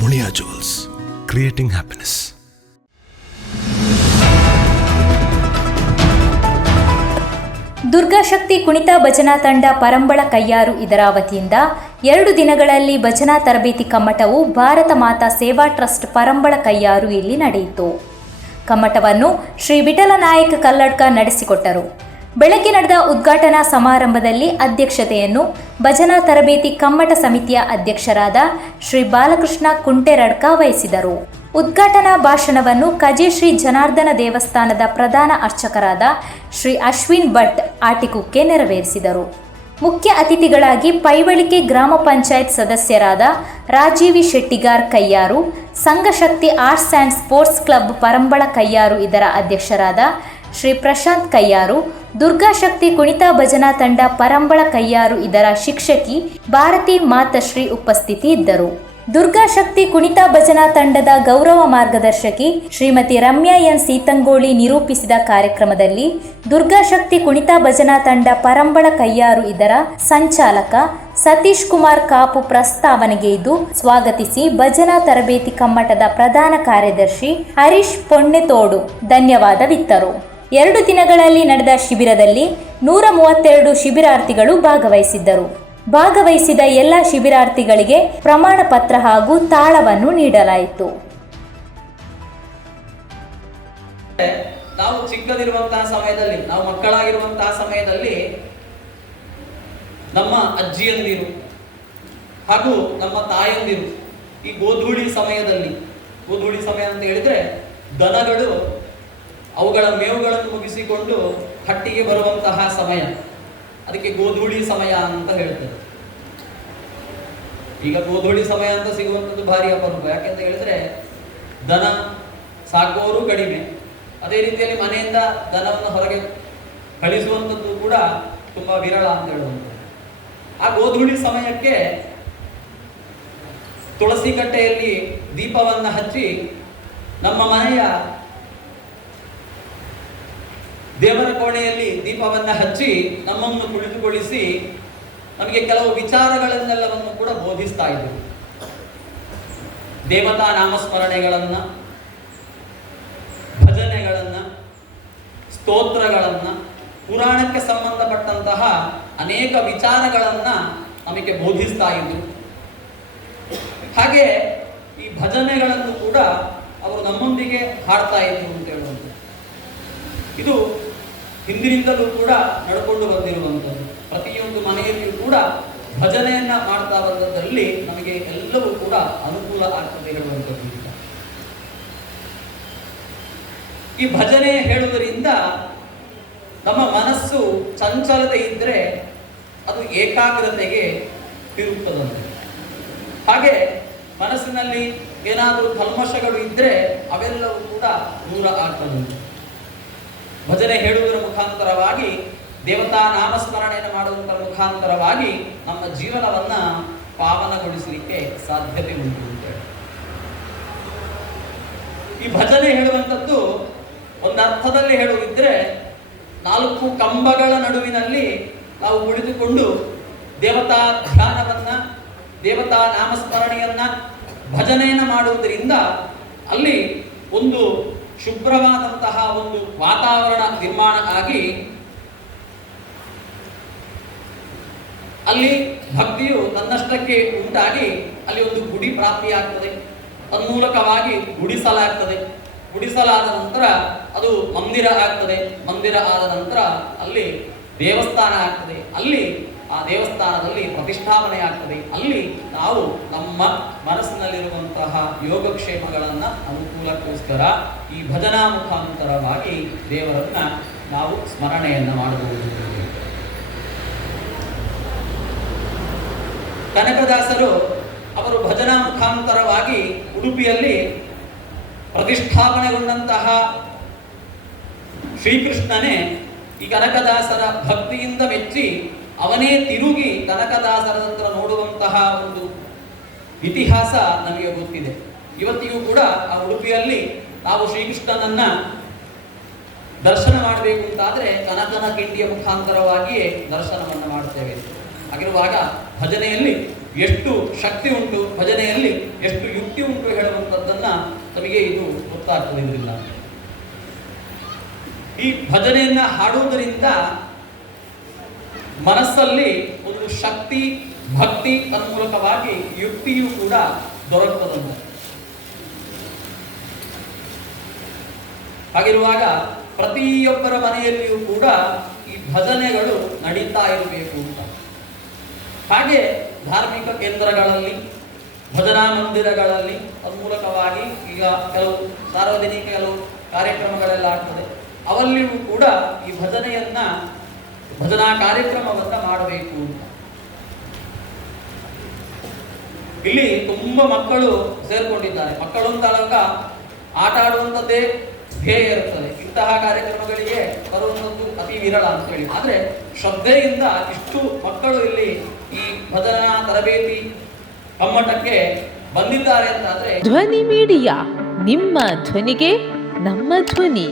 Muliya jewels creating happiness Durgashakti ಕುಣಿತ ಭಜನಾ ತಂಡ ಪರಂಬಳ ಕೈಯಾರು ಇದರ ವತಿಯಿಂದ ಎರಡು ದಿನಗಳಲ್ಲಿ ಭಜನಾ ತರಬೇತಿ ಕಮ್ಮಟವು ಭಾರತ ಮಾತಾ ಸೇವಾ ಟ್ರಸ್ಟ್ ಪರಂಬಳ ಕೈಯಾರು ಇಲ್ಲಿ ನಡೆಯಿತು. ಕಮ್ಮಟವನ್ನು ಶ್ರೀ ವಿಠಲ ನಾಯಕ್ ಕಲ್ಲಡ್ಕ ನಡೆಸಿಕೊಟ್ಟರು. ಬೆಳಗ್ಗೆ ನಡೆದ ಉದ್ಘಾಟನಾ ಸಮಾರಂಭದಲ್ಲಿ ಅಧ್ಯಕ್ಷತೆಯನ್ನು ಭಜನಾ ತರಬೇತಿ ಕಮ್ಮಟ ಸಮಿತಿಯ ಅಧ್ಯಕ್ಷರಾದ ಶ್ರೀ ಬಾಲಕೃಷ್ಣ ಕುಂಟೆರಡ್ಕ ವಹಿಸಿದರು. ಉದ್ಘಾಟನಾ ಭಾಷಣವನ್ನು ಕಜೆ ಶ್ರೀ ಜನಾರ್ದನ ದೇವಸ್ಥಾನದ ಪ್ರಧಾನ ಅರ್ಚಕರಾದ ಶ್ರೀ ಅಶ್ವಿನ್ ಭಟ್ ಆಟಿಕುಕ್ಕೆ ನೆರವೇರಿಸಿದರು. ಮುಖ್ಯ ಅತಿಥಿಗಳಾಗಿ ಪೈವಳಿಕೆ ಗ್ರಾಮ ಪಂಚಾಯತ್ ಸದಸ್ಯರಾದ Rajeevi Shettigar Kayyar Sanghashakti arts and sports club Parambala Kayyar ಇದರ ಅಧ್ಯಕ್ಷರಾದ ಶ್ರೀ ಪ್ರಶಾಂತ್ ಕಯ್ಯಾರು ದುರ್ಗಾಶಕ್ತಿ ಕುಣಿತ ಭಜನಾ ತಂಡ ಪರಂಬಳ ಕೈಯಾರು ಇದರ ಶಿಕ್ಷಕಿ ಭಾರತಿ ಮಾತಶ್ರೀ ಉಪಸ್ಥಿತಿ ಇದ್ದರು. ದುರ್ಗಾಶಕ್ತಿ ಕುಣಿತ ಭಜನಾ ತಂಡದ ಗೌರವ ಮಾರ್ಗದರ್ಶಕಿ ಶ್ರೀಮತಿ ರಮ್ಯಾ ಎನ್ ಸೀತಂಗೋಳಿ ನಿರೂಪಿಸಿದ ಕಾರ್ಯಕ್ರಮದಲ್ಲಿ ದುರ್ಗಾಶಕ್ತಿ ಕುಣಿತ ಭಜನಾ ತಂಡ ಪರಂಬಳ ಕೈಯಾರು ಇದರ ಸಂಚಾಲಕ ಸತೀಶ್ ಕುಮಾರ್ ಕಾಪು ಪ್ರಸ್ತಾವನೆಗೆ ಸ್ವಾಗತಿಸಿ ಭಜನಾ ತರಬೇತಿ ಕಮ್ಮಟದ ಪ್ರಧಾನ ಕಾರ್ಯದರ್ಶಿ ಹರೀಶ್ ಪೊಣ್ಣೆತೋಡು ಧನ್ಯವಾದವಿತ್ತರು. ಎರಡು ದಿನಗಳಲ್ಲಿ ನಡೆದ ಶಿಬಿರದಲ್ಲಿ ನೂರ ಮೂವತ್ತೆರಡು ಶಿಬಿರಾರ್ಥಿಗಳು ಭಾಗವಹಿಸಿದ್ದರು. ಭಾಗವಹಿಸಿದ ಎಲ್ಲ ಶಿಬಿರಾರ್ಥಿಗಳಿಗೆ ಪ್ರಮಾಣ ಪತ್ರ ಹಾಗೂ ತಾಳವನ್ನು ನೀಡಲಾಯಿತು. ನಾವು ಚಿಕ್ಕದಿರುವಂತಹ ಸಮಯದಲ್ಲಿ, ನಾವು ಮಕ್ಕಳಾಗಿರುವಂತಹ ಸಮಯದಲ್ಲಿ ನಮ್ಮ ಅಜ್ಜಿಯಂದಿರು ಹಾಗೂ ನಮ್ಮ ತಾಯಂದಿರು ಈ ಗೋಧೂಳಿ ಸಮಯದಲ್ಲಿ, ಗೋಧೂಳಿ ಸಮಯ ಅಂತ ಹೇಳಿದ್ರೆ ದನಗಳು ಅವುಗಳ ಮೇವುಗಳನ್ನು ಮುಗಿಸಿಕೊಂಡು ಹಟ್ಟಿಗೆ ಬರುವಂತಹ ಸಮಯ. ಅದಕ್ಕೆ ಗೋಧೂಳಿ ಸಮಯ ಅಂತ ಹೇಳ್ತಾರೆ. ಈಗ ಗೋಧೂಳಿ ಸಮಯ ಅಂತ ಸಿಗುವಂಥದ್ದು ಭಾರಿ ಅಪರೂಪ. ಯಾಕೆಂತ ಹೇಳಿದ್ರೆ, ದನ ಸಾಕುವವರು ಕಡಿಮೆ. ಅದೇ ರೀತಿಯಲ್ಲಿ ಮನೆಯಿಂದ ದನವನ್ನು ಹೊರಗೆ ಕಳಿಸುವಂಥದ್ದು ಕೂಡ ತುಂಬಾ ವಿರಳ ಅಂತ ಹೇಳುವಂಥದ್ದು. ಆ ಗೋಧೂಳಿ ಸಮಯಕ್ಕೆ ತುಳಸಿ ಕಟ್ಟೆಯಲ್ಲಿ ದೀಪವನ್ನು ಹಚ್ಚಿ ನಮ್ಮ ಮನೆಯ ದೇವರ ಕೋಣೆಯಲ್ಲಿ ದೀಪವನ್ನು ಹಚ್ಚಿ ನಮ್ಮನ್ನು ಕುಳಿತುಗೊಳಿಸಿ ನಮಗೆ ಕೆಲವು ವಿಚಾರಗಳನ್ನೆಲ್ಲವನ್ನು ಕೂಡ ಬೋಧಿಸ್ತಾ ಇದ್ದರು. ದೇವತಾ ನಾಮಸ್ಮರಣೆಗಳನ್ನ, ಭಜನೆಗಳನ್ನ, ಸ್ತೋತ್ರಗಳನ್ನ, ಪುರಾಣಕ್ಕೆ ಸಂಬಂಧಪಟ್ಟಂತಹ ಅನೇಕ ವಿಚಾರಗಳನ್ನ ನಮಗೆ ಬೋಧಿಸ್ತಾ ಇದ್ರು ಹಾಗೆ ಈ ಭಜನೆಗಳನ್ನು ಕೂಡ ಅವರು ನಮ್ಮೊಂದಿಗೆ ಹಾಡ್ತಾ ಇದ್ರು ಅಂತ ಹೇಳುವಂಥದ್ದು. ಇದು ಹಿಂದಿನಿಂದಲೂ ಕೂಡ ನಡ್ಕೊಂಡು ಬಂದಿರುವಂಥದ್ದು. ಪ್ರತಿಯೊಂದು ಮನೆಯಲ್ಲಿಯೂ ಕೂಡ ಭಜನೆಯನ್ನ ಮಾಡ್ತಾ ಬಂದದ್ರಲ್ಲಿ ನಮಗೆ ಎಲ್ಲವೂ ಕೂಡ ಅನುಕೂಲ ಆಗ್ತದೆ ಹೇಳುವಂಥದ್ದು. ಈ ಭಜನೆ ಹೇಳುವುದರಿಂದ ನಮ್ಮ ಮನಸ್ಸು ಚಂಚಲತೆ ಇದ್ದರೆ ಅದು ಏಕಾಗ್ರತೆಗೆ ತಿರುಗುತ್ತದಂತೆ ಹಾಗೆ ಮನಸ್ಸಿನಲ್ಲಿ ಏನಾದರೂ ಕಲ್ಮಶಗಳು ಇದ್ದರೆ ಅವೆಲ್ಲವೂ ಕೂಡ ದೂರ ಆಗ್ತದಂತೆ. ಭಜನೆ ಹೇಳುವುದರ ಮುಖಾಂತರವಾಗಿ, ದೇವತಾ ನಾಮಸ್ಮರಣೆಯನ್ನು ಮಾಡುವುದರ ಮುಖಾಂತರವಾಗಿ ನಮ್ಮ ಜೀವನವನ್ನ ಪಾವನಗೊಳಿಸಲಿಕ್ಕೆ ಸಾಧ್ಯತೆ ಉಂಟು ಅಂತೇಳಿ ಈ ಭಜನೆ ಹೇಳುವಂಥದ್ದು ಒಂದು ಅರ್ಥದಲ್ಲಿ ಹೇಳುವುದಿದ್ರೆ, ನಾಲ್ಕು ಕಂಬಗಳ ನಡುವಿನಲ್ಲಿ ನಾವು ಉಳಿದುಕೊಂಡು ದೇವತಾ ಧ್ಯಾನವನ್ನ, ದೇವತಾ ನಾಮಸ್ಮರಣೆಯನ್ನ, ಭಜನೆಯನ್ನ ಮಾಡುವುದರಿಂದ ಅಲ್ಲಿ ಒಂದು ಶುಭ್ರವಾದಂತಹ ಒಂದು ವಾತಾವರಣ ನಿರ್ಮಾಣ ಆಗಿ ಅಲ್ಲಿ ಭಕ್ತಿಯು ತನ್ನಷ್ಟಕ್ಕೆ ಉಂಟಾಗಿ ಅಲ್ಲಿ ಒಂದು ಗುಡಿ ಪ್ರಾಪ್ತಿಯಾಗ್ತದೆ. ತನ್ಮೂಲಕವಾಗಿ ಗುಡಿಸಲಾಗ್ತದೆ. ಗುಡಿಸಲಾದ ನಂತರ ಅದು ಮಂದಿರ ಆಗ್ತದೆ. ಮಂದಿರ ಆದ ನಂತರ ಅಲ್ಲಿ ದೇವಸ್ಥಾನ ಆಗ್ತದೆ. ಅಲ್ಲಿ ಆ ದೇವಸ್ಥಾನದಲ್ಲಿ ಪ್ರತಿಷ್ಠಾಪನೆ ಆಗ್ತದೆ ಅಲ್ಲಿ ನಾವು ನಮ್ಮ ಮನಸ್ಸಿನಲ್ಲಿರುವಂತಹ ಯೋಗಕ್ಷೇಮಗಳನ್ನ ಅನುಕೂಲಕ್ಕೋಸ್ಕರ ಈ ಭಜನಾ ಮುಖಾಂತರವಾಗಿ ದೇವರನ್ನ ನಾವು ಸ್ಮರಣೆಯನ್ನ ಮಾಡಬಹುದು. ಕನಕದಾಸರು ಅವರು ಭಜನಾ ಮುಖಾಂತರವಾಗಿ ಉಡುಪಿಯಲ್ಲಿ ಪ್ರತಿಷ್ಠಾಪನೆಗೊಂಡಂತಹ ಶ್ರೀಕೃಷ್ಣನೇ ಈ ಕನಕದಾಸರ ಭಕ್ತಿಯಿಂದ ಮೆಚ್ಚಿ ಅವನೇ ತಿರುಗಿ ಕನಕದಾಸರ ಹತ್ರ ನೋಡುವಂತಹ ಒಂದು ಇತಿಹಾಸ ನಮಗೆ ಗೊತ್ತಿದೆ. ಇವತ್ತಿಗೂ ಕೂಡ ಆ ಉಡುಪಿಯಲ್ಲಿ ನಾವು ಶ್ರೀಕೃಷ್ಣನನ್ನ ದರ್ಶನ ಮಾಡಬೇಕು ಅಂತಾದರೆ ಕನಕನ ಕಿಂಡಿಯ ಮುಖಾಂತರವಾಗಿಯೇ ದರ್ಶನವನ್ನು ಮಾಡುತ್ತೇವೆ ಹಾಗಿರುವಾಗ ಭಜನೆಯಲ್ಲಿ ಎಷ್ಟು ಶಕ್ತಿ ಉಂಟು, ಭಜನೆಯಲ್ಲಿ ಎಷ್ಟು ಯುಕ್ತಿ ಉಂಟು ಹೇಳುವಂಥದ್ದನ್ನ ನಮಗೆ ಇದು ಗೊತ್ತಾಗ್ತದಿಲ್ಲ ಈ ಭಜನೆಯನ್ನ ಹಾಡುವುದರಿಂದ ಮನಸ್ಸಲ್ಲಿ ಒಂದು ಶಕ್ತಿ, ಭಕ್ತಿ ತನ್ಮೂಲಕವಾಗಿ ಯುಕ್ತಿಯೂ ಕೂಡ ದೊರಕುತ್ತದಂತೆ ಹಾಗಿರುವಾಗ ಪ್ರತಿಯೊಬ್ಬರ ಮನೆಯಲ್ಲಿಯೂ ಕೂಡ ಈ ಭಜನೆಗಳು ನಡೀತಾ ಇರಬೇಕು ಅಂತ. ಹಾಗೆ ಧಾರ್ಮಿಕ ಕೇಂದ್ರಗಳಲ್ಲಿ, ಭಜನಾ ಮಂದಿರಗಳಲ್ಲಿ ತನ್ಮೂಲಕವಾಗಿ ಈಗ ಕೆಲವು ಸಾರ್ವಜನಿಕ ಕೆಲವು ಕಾರ್ಯಕ್ರಮಗಳೆಲ್ಲ ಆಗ್ತದೆ. ಅವಲ್ಲಿಯೂ ಕೂಡ ಈ ಭಜನೆಯನ್ನ ಭಜನಾ ಕಾರ್ಯಕ್ರಮವನ್ನ ಮಾಡಬೇಕು ಇಲ್ಲಿ ತುಂಬಾ ಮಕ್ಕಳು ಸೇರ್ಕೊಂಡಿದ್ದಾರೆ. ಮಕ್ಕಳು ಅಂತ ಆಟ ಆಡುವಂಥದ್ದೇ ಧ್ಯೇಯ ಇರುತ್ತದೆ. ಇಂತಹ ಕಾರ್ಯಕ್ರಮಗಳಿಗೆ ಬರುವಂಥದ್ದು ಅತಿ ವಿರಳ ಅಂತ ಹೇಳಿ. ಆದರೆ ಶ್ರದ್ಧೆಯಿಂದ ಇಷ್ಟು ಮಕ್ಕಳು ಇಲ್ಲಿ ಈ ಭಜನಾ ತರಬೇತಿ ಕಮ್ಮಟಕ್ಕೆ ಬಂದಿದ್ದಾರೆ ಅಂತ ಧ್ವನಿ ಮೀಡಿಯಾ, ನಿಮ್ಮ ಧ್ವನಿಗೆ ನಮ್ಮ ಧ್ವನಿ.